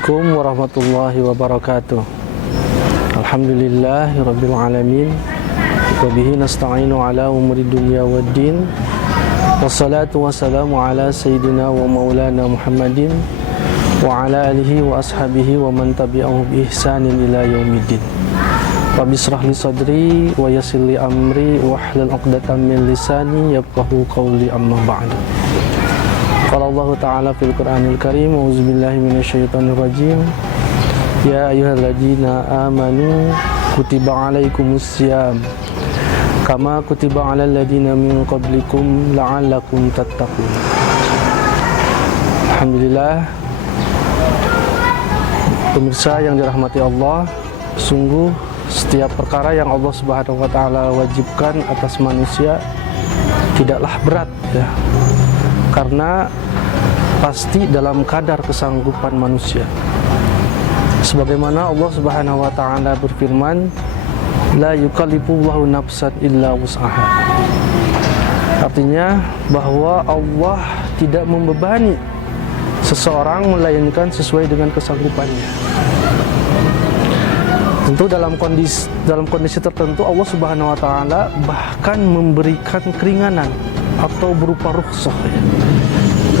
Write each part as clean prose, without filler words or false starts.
Assalamualaikum warahmatullahi wabarakatuh. Alhamdulillahi rabbil alamin. Wa bihi nasta'inu ala umuri dunya waddin. Wassalatu wassalamu ala sayyidina wa maulana Muhammadin wa ala alihi wa ashabihi wa man tabi'ahu bi ihsanin ila yaumiddin. Rabbi shrah li sadri wa yassir li amri wahlul 'uqdatam min lisani yafqahu qawli, amma ba'du. Qala Allah Ta'ala fil Qur'anil Karim, a'udzubillahi minasyaitonir rajim. Ya ayyuhalladzina amanu kutiba 'alaikumusiyam kama kutiba 'alal ladzina min qablikum la'allakum tattaqun. Alhamdulillah, pemirsa yang dirahmati Allah, sungguh setiap perkara yang Allah Subhanahu wa taala wajibkan atas manusia tidaklah berat, ya. Karena pasti dalam kadar kesanggupan manusia. Sebagaimana Allah Subhanahu wa taala berfirman, la yukallifullahu nafsan illa wus'aha. Artinya bahwa Allah tidak membebani seseorang melainkan sesuai dengan kesanggupannya. Tentu dalam kondisi tertentu Allah Subhanahu wa taala bahkan memberikan keringanan atau berupa rukhsah, ya,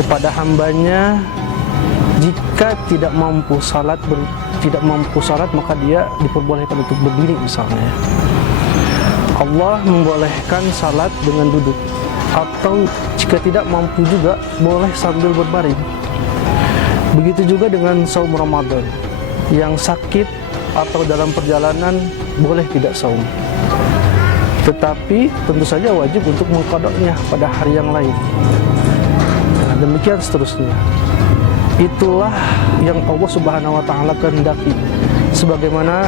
kepada hambanya. Jika tidak mampu salat maka dia diperbolehkan untuk berdiri misalnya. Allah membolehkan salat dengan duduk, atau jika tidak mampu juga boleh sambil berbaring. Begitu juga dengan saum Ramadan. Yang sakit atau dalam perjalanan boleh tidak saum, tetapi tentu saja wajib untuk mengqadanya pada hari yang lain. Nah, demikian seterusnya. Itulah yang Allah Subhanahu wa taala kehendaki, sebagaimana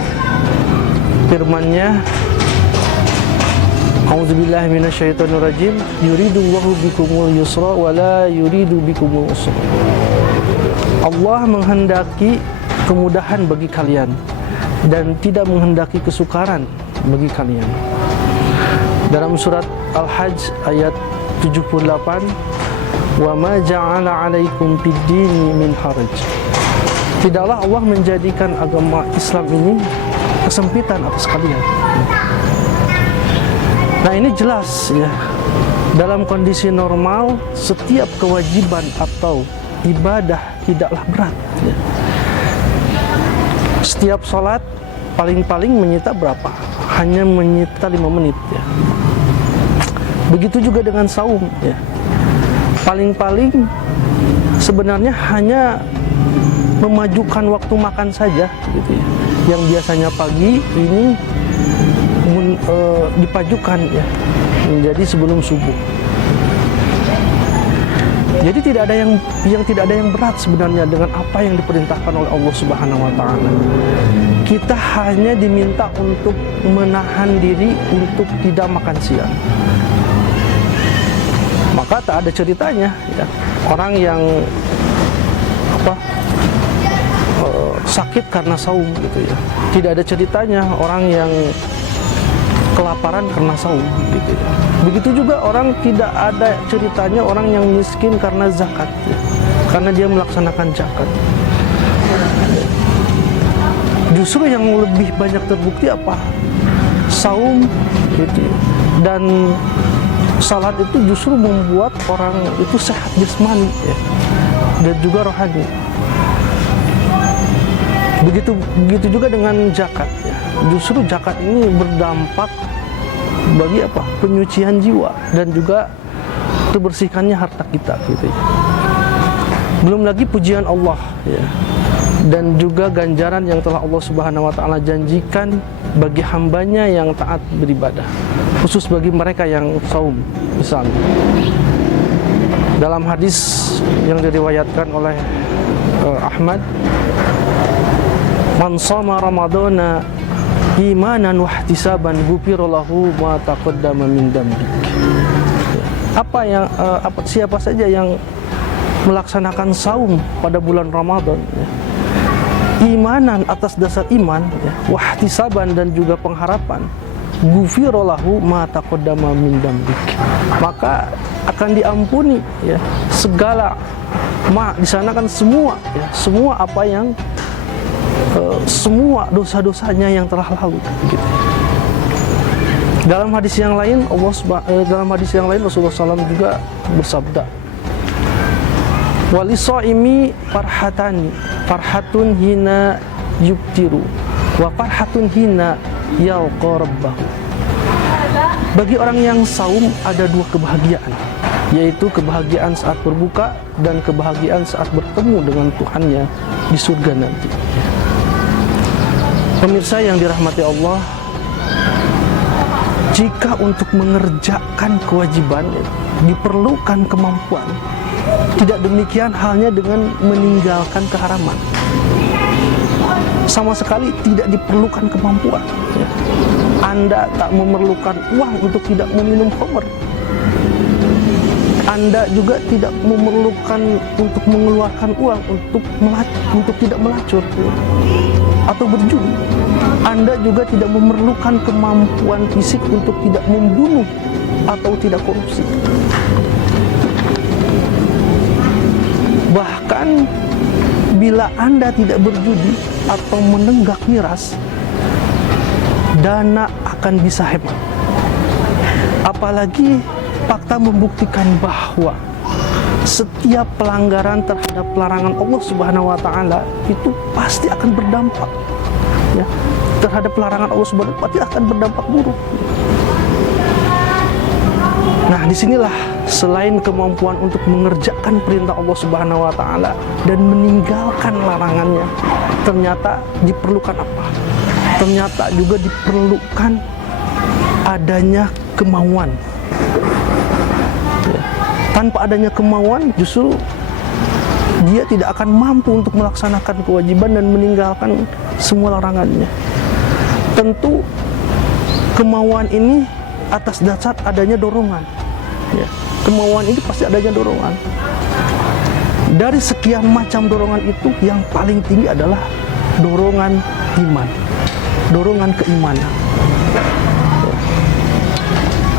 firman-Nya, a'udzubillahi minasyaitonirrajim, yuridullahu bikumul yusra wa la yuridu bikumul usra. Allah menghendaki kemudahan bagi kalian dan tidak menghendaki kesukaran bagi kalian. Dalam surat Al-Hajj ayat 78, wa ma ja'ala 'alaikum fid-dini min haraj. Tidaklah Allah menjadikan agama Islam ini kesempitan atas kalian. Nah, ini jelas, ya. Dalam kondisi normal setiap kewajiban atau ibadah tidaklah berat, ya. Setiap sholat paling-paling menyita berapa? Hanya menyita 5 menit, ya. Begitu juga dengan saum, ya. Paling-paling sebenarnya hanya memajukan waktu makan saja, gitu, ya. Yang biasanya pagi ini dipajukan, ya, menjadi sebelum subuh. Jadi tidak ada yang berat sebenarnya dengan apa yang diperintahkan oleh Allah Subhanahu wa taala. Kita hanya diminta untuk menahan diri untuk tidak makan siang. Maka tak ada ceritanya, ya, orang yang sakit karena saum, gitu, ya. Tidak ada ceritanya orang yang kelaparan karena saum, gitu, ya. Begitu juga orang tidak ada ceritanya orang yang miskin karena zakat, ya, karena dia melaksanakan zakat. Justru yang lebih banyak terbukti apa? Saum, gitu, ya. Dan salat itu justru membuat orang itu sehat jasmani, ya, dan juga rohani. Begitu juga dengan zakat, ya. Justru zakat ini berdampak bagi apa? Penyucian jiwa dan juga terbersihkannya harta kita, gitu, ya. Belum lagi pujian Allah, ya, dan juga ganjaran yang telah Allah Subhanahu wa taala janjikan bagi hambanya yang taat beribadah, khusus bagi mereka yang saum misalnya. Dalam hadis yang diriwayatkan oleh Ahmad, man shoma ramadhana imanan wa ihtisaban ghufira lahu ma taqaddama min dzambik. Siapa saja yang melaksanakan saum pada bulan Ramadan, ya, imanan atas dasar iman, ya, wahtisaban dan juga pengharapan, ghufira lahu ma taqaddama min dzambik, maka akan diampuni, ya, segala Di sana kan semua ya, semua apa yang semua dosa-dosanya yang telah lalu gitu. Dalam hadis yang lain Rasulullah SAW juga bersabda, walisoimi farhatun hina yubtiru wa farhatun hina yalqa rabbahu. Bagi orang yang saum ada dua kebahagiaan, yaitu kebahagiaan saat berbuka dan kebahagiaan saat bertemu dengan Tuhannya di surga nanti. Pemirsa yang dirahmati Allah, jika untuk mengerjakan kewajiban diperlukan kemampuan, tidak demikian halnya dengan meninggalkan keharaman. Sama sekali tidak diperlukan kemampuan. Anda tak memerlukan uang untuk tidak meminum khamr. Anda juga tidak memerlukan untuk mengeluarkan uang untuk tidak melacur atau berjudi. Anda juga tidak memerlukan kemampuan fisik untuk tidak membunuh atau tidak korupsi. Bahkan bila Anda tidak berjudi atau menenggak miras, dana akan bisa hemat. Apalagi fakta membuktikan bahwa setiap pelanggaran terhadap larangan Allah Subhanahu wa taala itu pasti akan berdampak ya. Terhadap larangan Allah Subhanahu wa taala pasti akan berdampak buruk. Nah, disinilah selain kemampuan untuk mengerjakan perintah Allah Subhanahu wa taala dan meninggalkan larangannya, ternyata diperlukan apa? Ternyata juga diperlukan adanya kemauan. Ya. Tanpa adanya kemauan, justru dia tidak akan mampu untuk melaksanakan kewajiban dan meninggalkan semua larangannya. Tentu kemauan ini atas dasar adanya dorongan. Ya. Kemauan ini pasti adanya dorongan. Dari sekian macam dorongan itu, yang paling tinggi adalah dorongan iman, dorongan keimanan.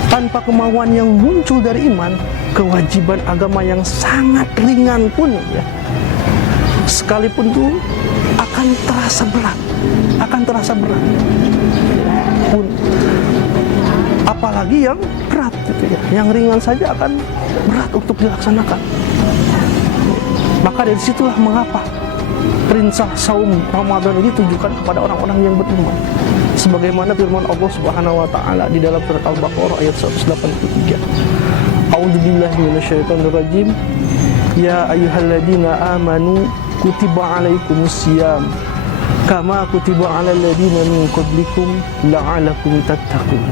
Tanpa kemauan yang muncul dari iman, kewajiban agama yang sangat ringan pun ya, sekalipun itu akan terasa berat, pun apalagi yang berat gitu ya. Yang ringan saja akan berat untuk dilaksanakan. Maka dari situlah mengapa perintah saum Ramadan ini ditujukan kepada orang-orang yang beriman. Sebagaimana firman Allah Subhanahu wa taala di dalam surat Al-Baqarah ayat 183. A'udzubillahi minasyaitonirrajim. Ya ayyuhalladzina amanu kutiba alaikumusiyam kama kutiba alal ladzina min qablikum la'alakum tattaqun.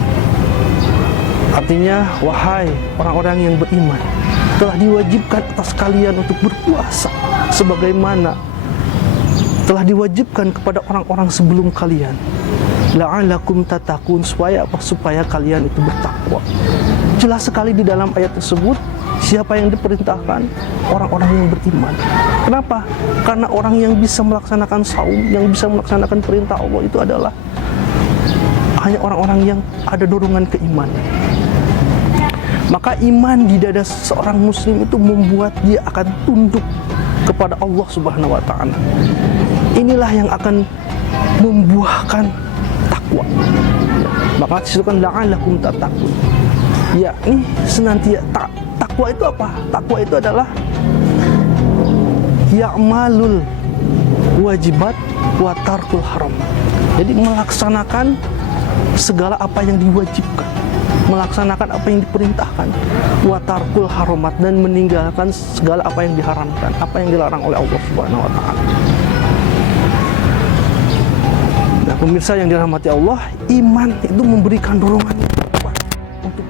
Artinya, wahai orang-orang yang beriman, telah diwajibkan atas kalian untuk berpuasa sebagaimana telah diwajibkan kepada orang-orang sebelum kalian. La'alakum tattaqun, supaya apa? Supaya kalian itu bertakwa. Jelas sekali di dalam ayat tersebut siapa yang diperintahkan? Orang-orang yang beriman. Kenapa? Karena orang yang bisa melaksanakan saum, yang bisa melaksanakan perintah Allah itu adalah hanya orang-orang yang ada dorongan keimanan. Maka iman di dada seorang muslim itu membuat dia akan tunduk kepada Allah Subhanahu wa taala. Inilah yang akan membuahkan takwa. Maka disebutkan la'alakum tattaqun. Yakni senantiasa takwa itu apa? Takwa itu adalah ya'malul wajibat wa tarkul haram. Jadi melaksanakan segala apa yang diwajibkan, melaksanakan apa yang diperintahkan, wa tarkul haramat, dan meninggalkan segala apa yang diharamkan, apa yang dilarang oleh Allah Subhanahu wa taala. Nah, pemirsa yang dirahmati Allah, iman itu memberikan dorongan kuat untuk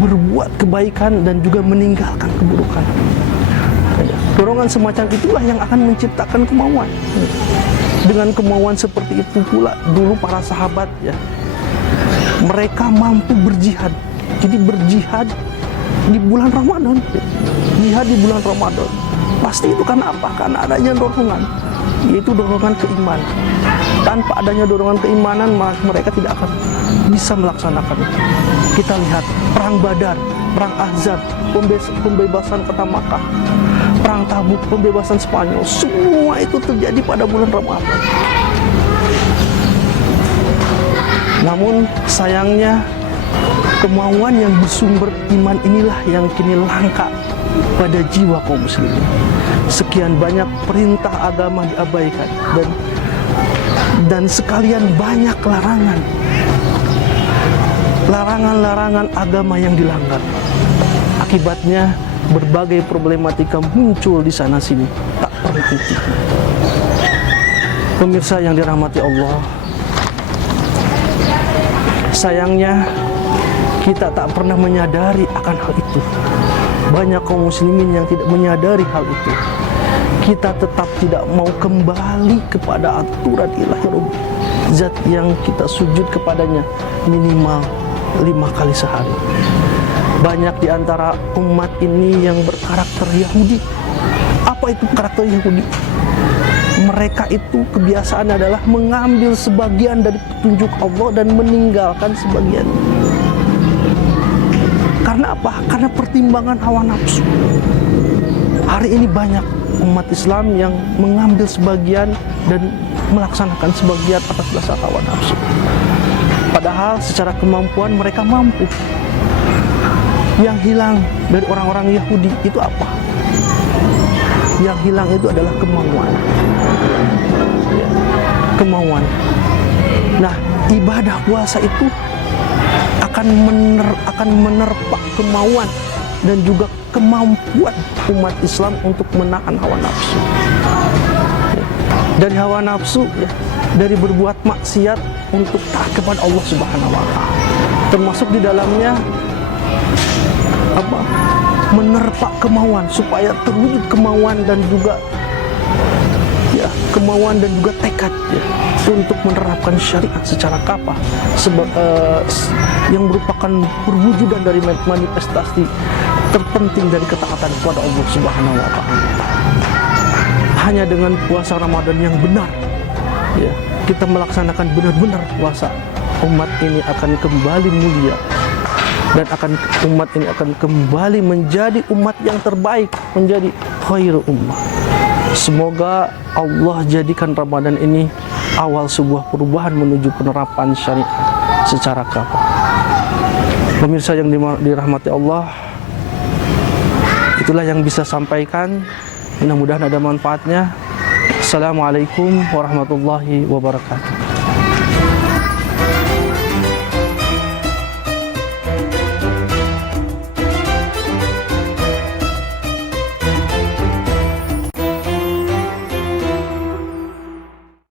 berbuat kebaikan dan juga meninggalkan keburukan. Dorongan semacam itulah yang akan menciptakan kemauan. Dengan kemauan seperti itu pula dulu para sahabat ya, mereka mampu berjihad. Jadi berjihad di bulan Ramadan. Jihad di bulan Ramadan. Pasti itu karena apa? Karena adanya dorongan, yaitu dorongan keimanan. Tanpa adanya dorongan keimanan, maka mereka tidak akan bisa melaksanakan itu. Kita lihat perang Badar, perang Ahzab, pembebasan kota Makkah. Perang Tabuk, pembebasan Spanyol, semua itu terjadi pada bulan Ramadan. Namun sayangnya kemauan yang bersumber iman inilah yang kini langka pada jiwa kaum muslimin. Sekian banyak perintah agama diabaikan dan sekalian banyak larangan agama yang dilanggar. Akibatnya berbagai problematika muncul di sana sini, tak pernah henti. Pemirsa yang dirahmati Allah, sayangnya kita tak pernah menyadari akan hal itu. Banyak kaum muslimin yang tidak menyadari hal itu. Kita tetap tidak mau kembali kepada aturan ilahi Rabbi, zat yang kita sujud kepadanya minimal 5 kali sehari. Banyak di antara umat ini yang berkarakter Yahudi. Apa itu karakter Yahudi? Mereka itu kebiasaan adalah mengambil sebagian dari petunjuk Allah dan meninggalkan sebagian. Karena apa? Karena pertimbangan hawa nafsu. Hari ini banyak umat Islam yang mengambil sebagian dan melaksanakan sebagian atas dasar hawa nafsu. Padahal secara kemampuan mereka mampu. Yang hilang dari orang-orang Yahudi itu apa? Yang hilang itu adalah kemauan. Ya, kemauan. Nah, ibadah puasa itu akan menerpa kemauan dan juga kemampuan umat Islam untuk menahan hawa nafsu. Ya, dari hawa nafsu, ya, dari berbuat maksiat untuk taat kepada Allah Subhanahu wa Ta'ala. Termasuk di dalamnya menerpa kemauan supaya terwujud kemauan dan juga tekad ya, untuk menerapkan syariat secara kapal yang merupakan perwujudan dari manifestasi terpenting dari ketaatan kepada Allah Subhanahu wa Ta'ala. Hanya dengan puasa Ramadan yang benar ya, kita melaksanakan benar-benar puasa, umat ini akan kembali mulia dan umat ini akan kembali menjadi umat yang terbaik, menjadi khairu ummah. Semoga Allah jadikan Ramadan ini awal sebuah perubahan menuju penerapan syariat secara kapal. Pemirsa yang dirahmati Allah, itulah yang bisa sampaikan. Mudah-mudahan ada manfaatnya. Assalamualaikum warahmatullahi wabarakatuh.